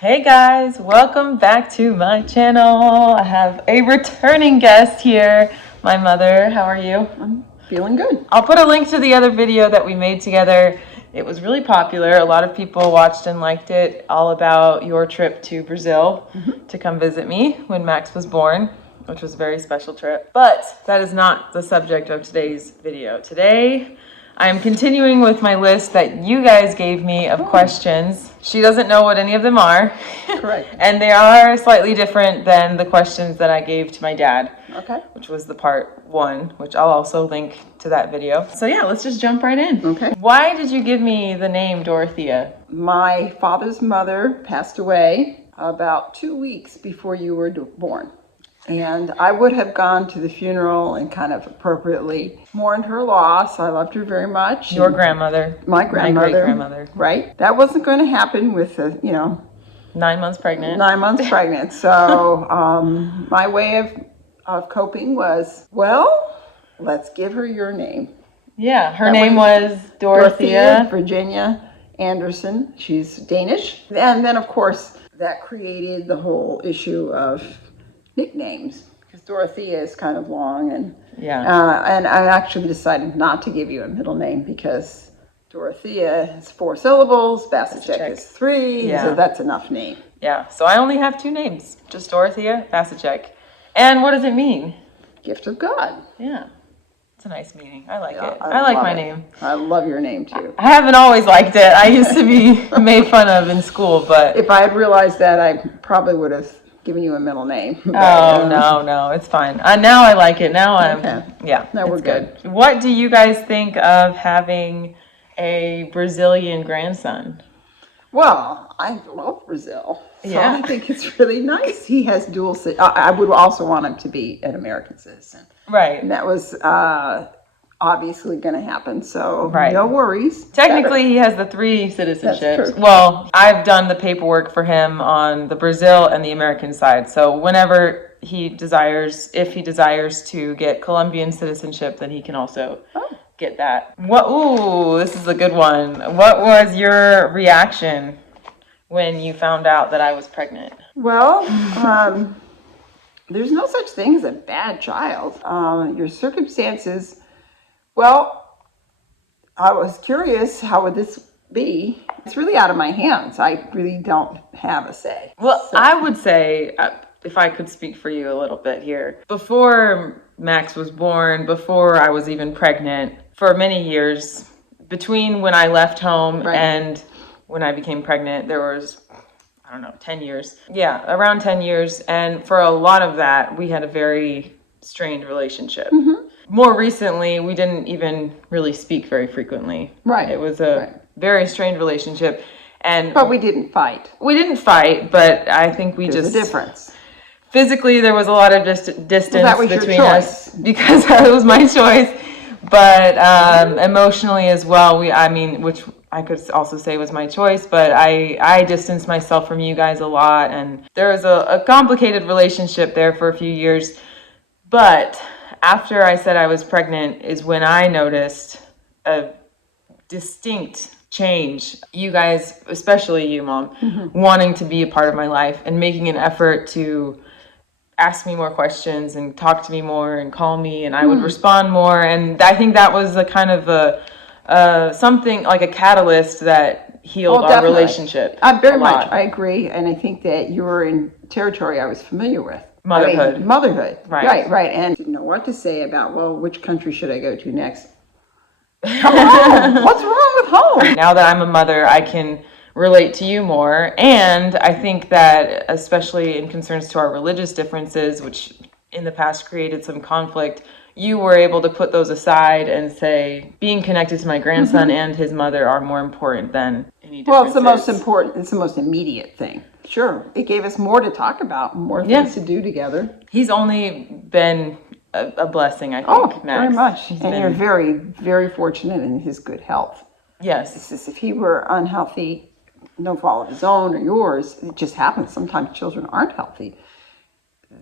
Hey guys, welcome back to my channel. I have a returning guest here, my mother. How are you? I'm feeling good. I'll put a link to the other video that we made together. It was really popular. A lot of people watched and liked it, all about your trip to Brazil to come visit me when Max was born, which was a very special trip. But that is not the subject of today's video. Today, I'm continuing with my list that you guys gave me of questions. She doesn't know what any of them are. Correct. And they are slightly different than the questions that I gave to my dad. Okay. Which was the part 1, which I'll also link to that video. So yeah, let's just jump right in. Okay. Why did you give me the name Dorothea? My father's mother passed away about 2 weeks before you were born. And I would have gone to the funeral and kind of appropriately mourned her loss. I loved her very much. Your grandmother. My grandmother. My great-grandmother. Right. That wasn't going to happen with, 9 months pregnant. 9 months pregnant. So my way of coping was, well, let's give her your name. Yeah, her name was Dorothea Virginia Anderson. She's Danish. And then, of course, that created the whole issue of nicknames, because Dorothea is kind of long, and and I actually decided not to give you a middle name because Dorothea is 4 syllables, Vasicek is 3, so that's enough name. Yeah, so I only have 2 names, just Dorothea, Vasicek. And what does it mean? Gift of God. Yeah, it's a nice meaning. I like it. I like my name. I love your name too. I haven't always liked it. I used to be made fun of in school, but if I had realized that, I probably would have given you a middle name. But, no, it's fine. Now I like it. Now now we're good. What do you guys think of having a Brazilian grandson? Well, I love Brazil. So Yeah. I think it's really nice. He has dual I would also want him to be an American citizen. Right. And that was obviously going to happen. So no worries. Technically, he has the 3 citizenships. That's true. Well, I've done the paperwork for him on the Brazil and the American side. So whenever he desires, if he desires to get Colombian citizenship, then he can also get that. Ooh, this is a good one. What was your reaction when you found out that I was pregnant? Well, there's no such thing as a bad child. Your circumstances, well, I was curious, how would this be? It's really out of my hands. I really don't have a say. Well, I would say, if I could speak for you a little bit here, before Max was born, before I was even pregnant, for many years, between when I left home and when I became pregnant, there was, 10 years. Yeah, around 10 years. And for a lot of that, we had a very strained relationship. More recently, we didn't even really speak very frequently. Right. It was a very strained relationship. But we didn't fight. We didn't fight, but I think There's a difference. Physically, there was a lot of distance between us because it was my choice. But emotionally as well, which I could also say was my choice, but I distanced myself from you guys a lot, and there was a complicated relationship there for a few years. But after I said I was pregnant is when I noticed a distinct change. You guys, especially you, Mom, wanting to be a part of my life and making an effort to ask me more questions and talk to me more and call me, and I would respond more. And I think that was a kind of something like a catalyst that healed our relationship. Very much. I agree. And I think that you were in territory I was familiar with. Motherhood. Motherhood. Right. And didn't know what to say about, well, which country should I go to next? Come on, what's wrong with home? Now that I'm a mother, I can relate to you more. And I think that, especially in concerns to our religious differences, which in the past created some conflict, you were able to put those aside and say, being connected to my grandson and his mother are more important than any differences. Well, it's the most important, it's the most immediate thing. Sure, it gave us more to talk about, more things to do together. He's only been a blessing, I think, Max. Very much. And you're very, very fortunate in his good health. Yes. It's just, if he were unhealthy, no fault of his own or yours, it just happens. Sometimes children aren't healthy.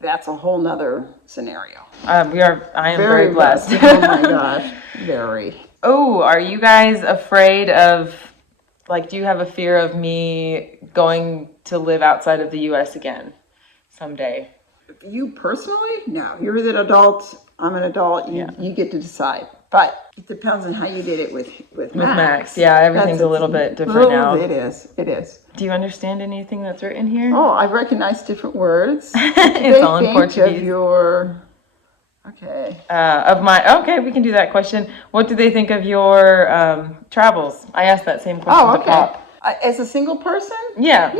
That's a whole nother scenario. I am very blessed. Oh my gosh, very. Oh, are you guys afraid of Like, do you have a fear of me going to live outside of the U.S. again someday? You personally? No. You're an adult. I'm an adult. You get to decide. But it depends on how you did it with Max. Yeah, everything's a little bit different now. It is. Do you understand anything that's written here? Oh, I recognize different words. It's all in Portuguese. Of your... Okay. Okay, we can do that question. What do they think of your travels? I asked that same question to Pop. As a single person? Yeah.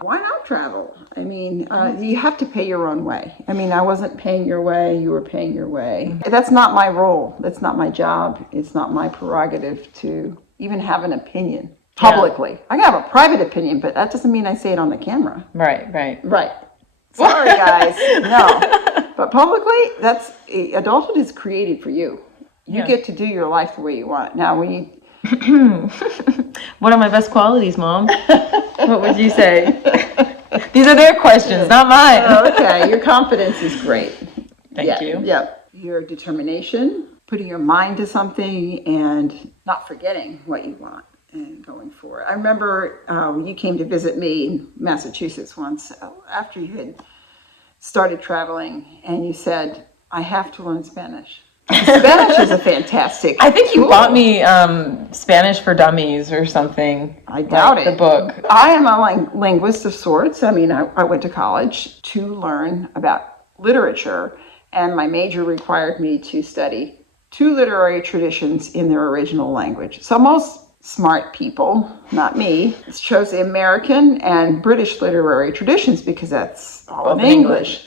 Why not travel? I mean, you have to pay your own way. I mean, I wasn't paying your way, you were paying your way. That's not my role. That's not my job. It's not my prerogative to even have an opinion publicly. I can have a private opinion, but that doesn't mean I say it on the camera. Right. Sorry, guys. No. But publicly, adulthood is created for you. You get to do your life the way you want. Now, when you... What are my best qualities, Mom? What would you say? These are their questions, not mine. Okay, your confidence is great. Thank you. Yep. Your determination, putting your mind to something and not forgetting what you want and going for it. I remember when you came to visit me in Massachusetts once, after you had started traveling, and you said, I have to learn Spanish. Spanish is a fantastic I think you tool. bought me Spanish for Dummies or something. I doubt it. The book. I am a linguist of sorts. I mean, I went to college to learn about literature, and my major required me to study 2 literary traditions in their original language. So most smart people, not me, chose the American and British literary traditions because that's all in English.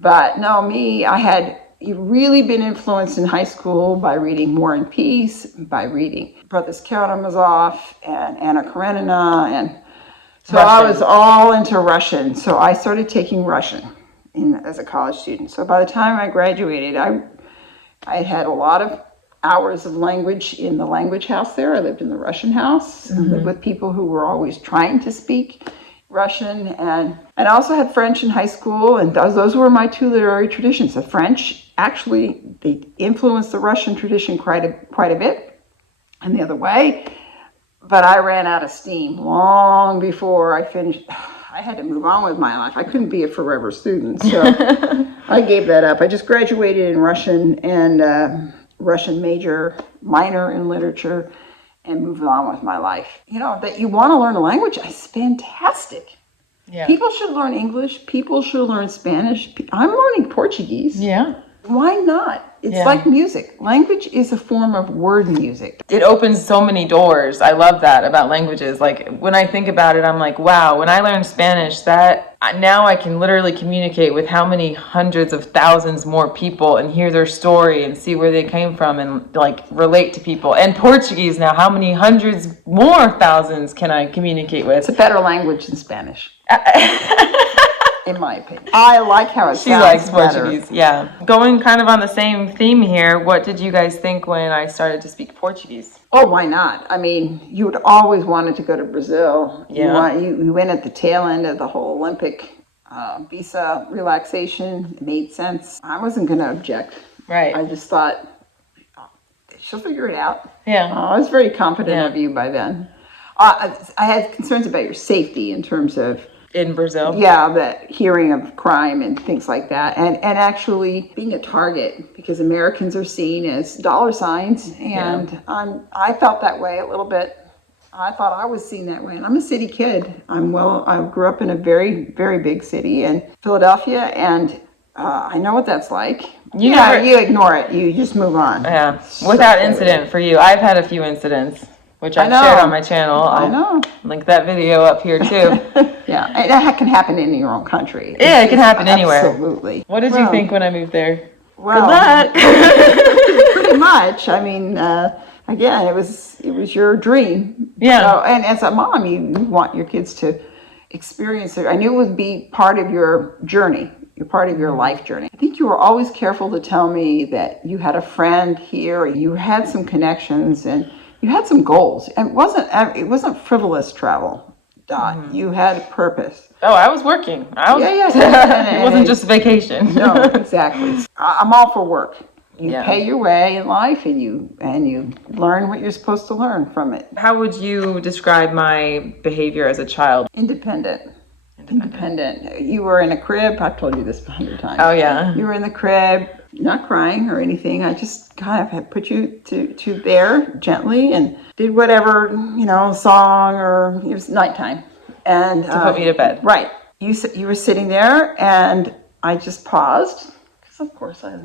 But no, me, I had really been influenced in high school by reading War and Peace, by reading Brothers Karamazov and Anna Karenina, and so Russian. I was all into Russian. So I started taking Russian as a college student. So by the time I graduated, I had a lot of hours of language in the language house there. I lived in the Russian house, lived with people who were always trying to speak Russian, and I also had French in high school, and those were my 2 literary traditions. The French, actually, they influenced the Russian tradition quite a bit, and the other way, but I ran out of steam long before I finished. I had to move on with my life. I couldn't be a forever student, so I gave that up. I just graduated in Russian and Russian minor in literature, and move on with my life. You know, that you want to learn a language is fantastic. Yeah. People should learn English. People should learn Spanish. I'm learning Portuguese. Yeah. Why not? It's like music. Language is a form of word music. It opens so many doors. I love that about languages. Like, when I think about it, I'm like, wow, when I learned Spanish, now I can literally communicate with how many hundreds of thousands more people and hear their story and see where they came from and like relate to people. And Portuguese now, how many hundreds more thousands can I communicate with? It's a better language than Spanish. In my opinion. I like how it sounds. She likes Portuguese, yeah. Going kind of on the same theme here, what did you guys think when I started to speak Portuguese? Oh, why not? I mean, you had always wanted to go to Brazil. Yeah. You went at the tail end of the whole Olympic visa relaxation. It made sense. I wasn't going to object. Right. I just thought, she'll figure it out. Yeah. I was very confident of you by then. I had concerns about your safety in terms of in Brazil? Yeah, the hearing of crime and things like that. And actually being a target, because Americans are seen as dollar signs. And I felt that way a little bit. I thought I was seen that way. And I'm a city kid. I grew up in a very, very big city in Philadelphia. And I know what that's like. You ignore it. You just move on. Yeah, without incident for you. I've had a few incidents, which I've shared on my channel. I'll link that video up here too. Yeah, and that can happen in your own country. Yeah, it can happen anywhere. Absolutely. What did you think when I moved there? Well, good luck. Pretty much. I mean, again, it was your dream. Yeah. So, and as a mom, you want your kids to experience it. I knew it would be part of your journey. You're part of your life journey. I think you were always careful to tell me that you had a friend here, you had some connections, and you had some goals. And it wasn't frivolous travel. You had purpose. Oh, I was working. Yeah. It wasn't just vacation. No, exactly. I'm all for work. You pay your way in life, and you learn what you're supposed to learn from it. How would you describe my behavior as a child? Independent. You were in a crib. I've told you this 100 times. Oh, yeah. You were in the crib, not crying or anything. I just kind of had put you to there gently and did whatever, song, or it was nighttime. And to put me to bed. Right. You were sitting there, and I just paused, because of course I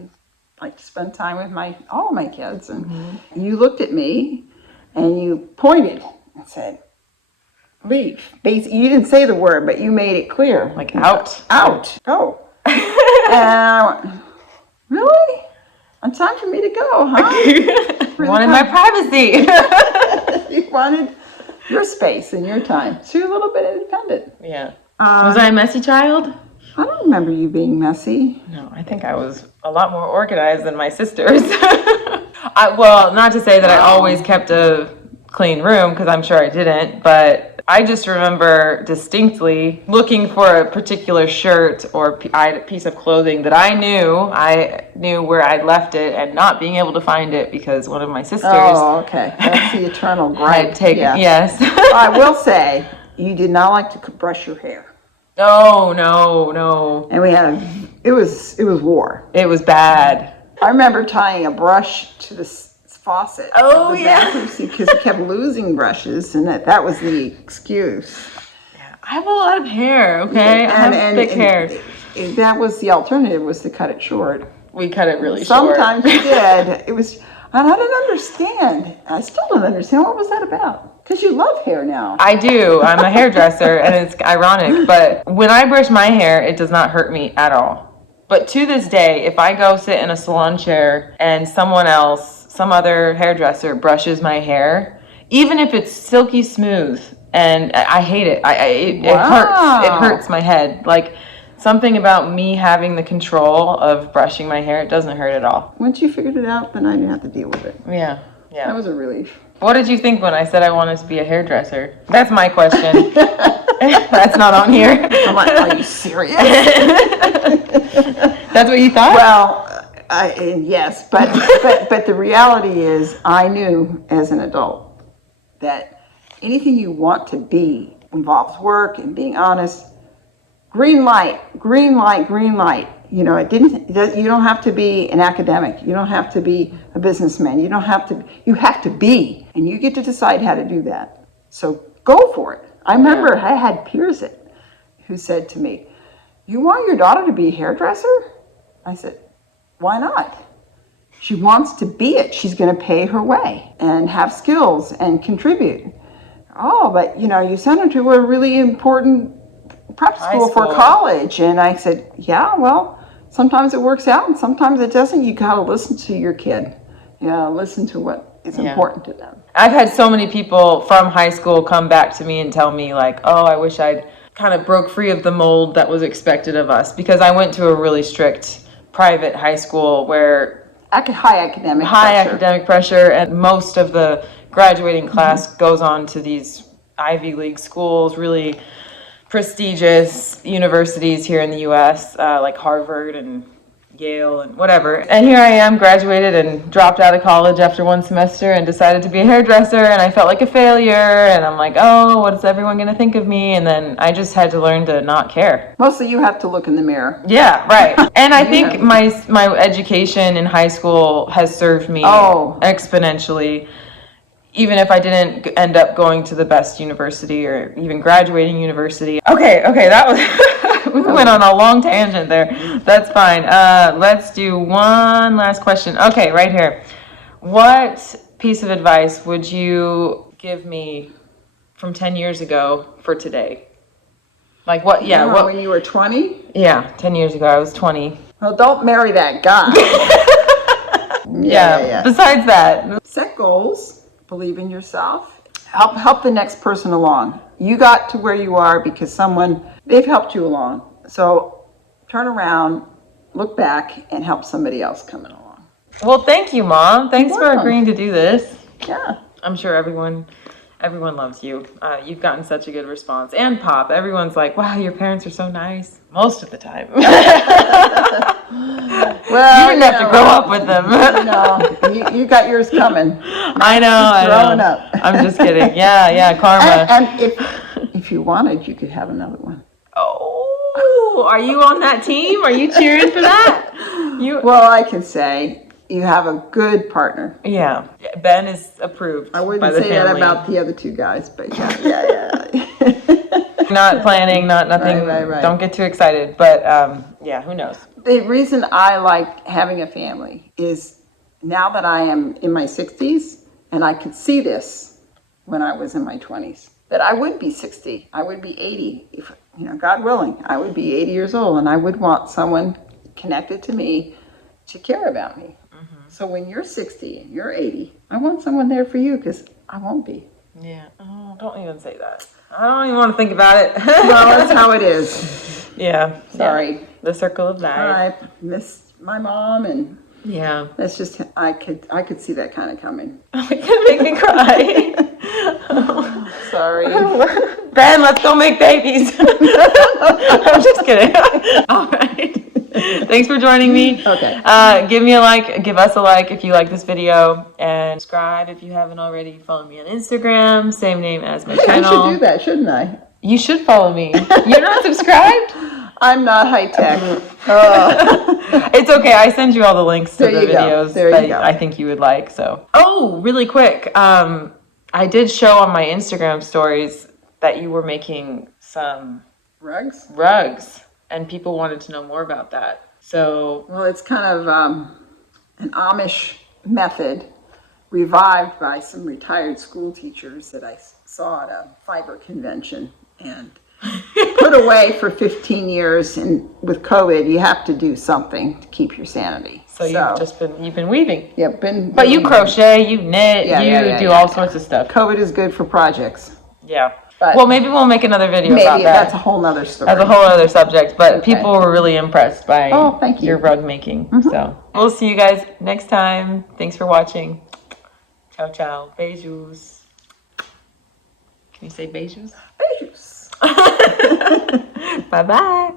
like to spend time with all my kids. And you looked at me, and you pointed and said, leave. Basically, you didn't say the word, but you made it clear. Like, out. Out. Go. And I went, really? It's time for me to go, huh? You wanted my privacy. You wanted your space and your time. So you're a little bit independent. Yeah. Was I a messy child? I don't remember you being messy. No, I think I was a lot more organized than my sisters. Well, not to say that I always kept a clean room, because I'm sure I didn't, but I just remember distinctly looking for a particular shirt or piece of clothing that I knew where I'd left it, and not being able to find it because one of my sisters. Oh, okay. That's the eternal gripe. Yes. I will say, you did not like to brush your hair. No. And we had it was war. It was bad. I remember tying a brush to the faucet. Oh, yeah. Because we kept losing brushes, and that was the excuse. Yeah. I have a lot of hair, okay? I have thick hair. That was the alternative, was to cut it short. We cut it really short. Sometimes we did. It was, and I didn't understand. I still don't understand. What was that about? Because you love hair now. I do. I'm a hairdresser, and it's ironic, but when I brush my hair, it does not hurt me at all. But to this day, if I go sit in a salon chair and some other hairdresser brushes my hair, even if it's silky smooth, and I hate it. It hurts. It hurts my head. Like, something about me having the control of brushing my hair, it doesn't hurt at all. Once you figured it out, then I didn't have to deal with it. Yeah. That was a relief. What did you think when I said I wanted to be a hairdresser? That's my question. That's not on here. I'm like, are you serious? That's what you thought? Well, yes, but the reality is, I knew as an adult that anything you want to be involves work and being honest. Green light. You don't have to be an academic. You don't have to be a businessman. You have to be, and you get to decide how to do that. So go for it. I remember I had peers who said to me, "You want your daughter to be a hairdresser?" I said, "Why not? She wants to be it. She's going to pay her way and have skills and contribute." "Oh, but you sent her to a really important prep school for college." And I said, "Yeah, well, sometimes it works out and sometimes it doesn't. You got to listen to your kid. Listen to what is important to them." I've had so many people from high school come back to me and tell me, like, "Oh, I wish I'd kind of broke free of the mold that was expected of us," because I went to a really strict private high school where high academic pressure, and most of the graduating class goes on to these Ivy League schools, really prestigious universities here in the U.S., like Harvard and Yale and whatever. And here I am, graduated and dropped out of college after one semester and decided to be a hairdresser, and I felt like a failure, and I'm like, oh, what is everyone going to think of me? And then I just had to learn to not care. Mostly you have to look in the mirror. Yeah, right. And I think my education in high school has served me exponentially. Even if I didn't end up going to the best university or even graduating university. Okay, that was, we went on a long tangent there. That's fine. Let's do one last question. Okay, right here. What piece of advice would you give me from 10 years ago for today? Like what, when you were 20? Yeah, 10 years ago, I was 20. Well, don't marry that guy. Yeah. Besides that. Set goals. Believe in yourself. Help the next person along. You got to where you are because they've helped you along. So turn around, look back, and help somebody else coming along. Well, thank you, Mom. Thanks for agreeing to do this. Yeah. I'm sure everyone everyone loves you. You've gotten such a good response. And Pop, everyone's like, wow, your parents are so nice. Most of the time. Well, you didn't have to grow up with them. You got yours coming. I know. Growing up. I'm just kidding. Yeah, karma. And if you wanted, you could have another one. Oh, are you on that team? Are you cheering for that? Well, I can say you have a good partner. Yeah, Ben is approved. I wouldn't by the say family. that about the other two guys, but yeah. Not planning, nothing. Right. Don't get too excited, but yeah, who knows? The reason I like having a family is now that I am in my 60s, and I could see this when I was in my 20s, that I would be 60, I would be 80, if God willing, I would be 80 years old, and I would want someone connected to me to care about me. So when you're 60 and you're 80, I want someone there for you because I won't be. Yeah. Oh, don't even say that. I don't even want to think about it. Well, that's how it is. Yeah. Sorry. Yeah. The circle of life. I miss my mom, and yeah, that's just I could see that kind of coming. Oh, it could make me cry. Sorry. Ben, let's go make babies. I'm just kidding. All right. Thanks for joining me. Okay. Give me a like, give us a like if you like this video, and subscribe if you haven't already. Follow me on Instagram, same name as my channel. I should do that, shouldn't I? You should follow me. You're not subscribed? I'm not high tech. It's okay. I send you all the links to the videos that go. I think you would like. So, oh, really quick. I did show on my Instagram stories that you were making some rugs, and people wanted to know more about that. So, well, it's kind of an Amish method revived by some retired school teachers that I saw at a fiber convention and put away for 15 years. And with COVID, you have to do something to keep your sanity. So you've been weaving. Yeah, But you crochet, you knit, you do all sorts of stuff. COVID is good for projects. Yeah. But well, maybe we'll make another video about that. Maybe that's a whole nother story. That's a whole other subject. But people were really impressed by thank you. your rug making. So we'll see you guys next time. Thanks for watching. Ciao, ciao. Beijos. Can you say beijos? Beijos. Bye-bye.